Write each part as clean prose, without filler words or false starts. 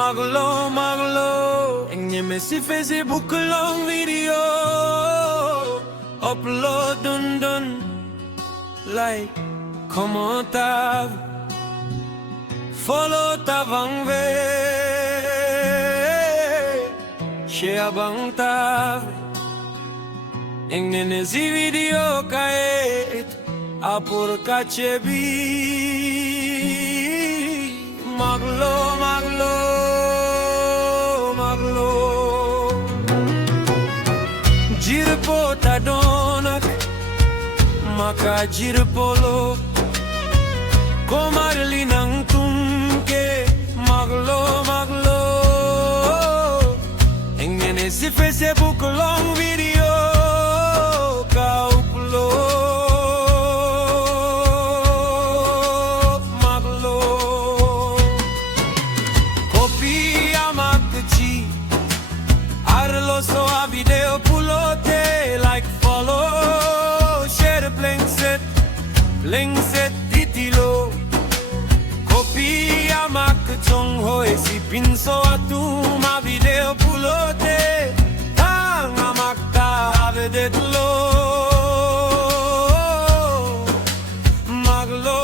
maglo Engye me si Facebook long video Upload dun Like comment follow tavang ve Share bang tav Engye si video kaet Apur kachebi Maglo Jirpo tadonak Maka jirpolo Komarli nang tumke Maglo Engene si Facebook long video Ka upload Maglo Kopi amakchi Arlo so a video pulote Like follow Share Link set titilo Kopi amak chong hoy si pinso atu ma video pulote Tang amak ta avedetlo Maglo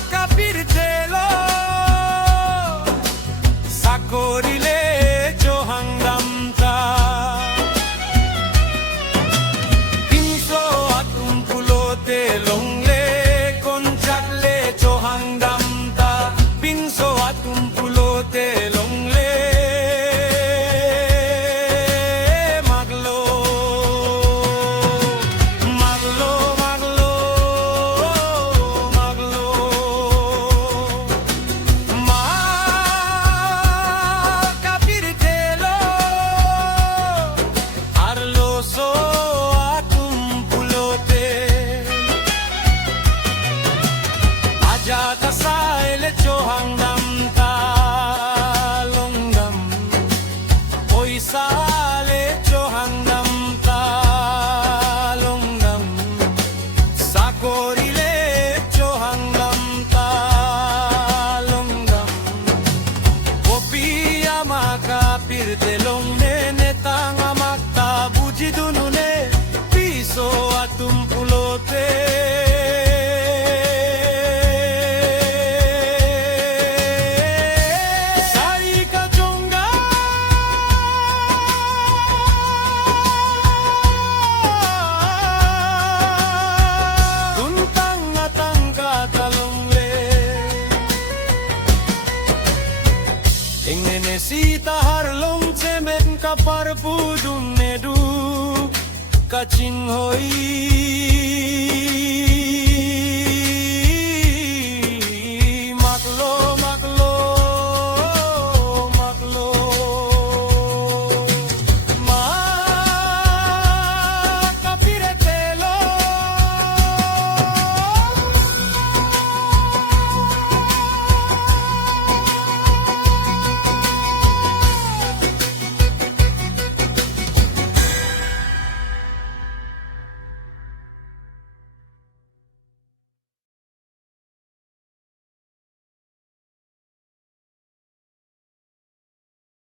Makapirtelo Sakorile Jata saile chohangdam talongdam Oi sale chohangdam talongdam Sakorile chohangdam talongdam Kopi amaka pirtelong nene tanga makta bujidunune Piso atum pulote Engene sita harlong cemen kapar pudun nedu kacing hoi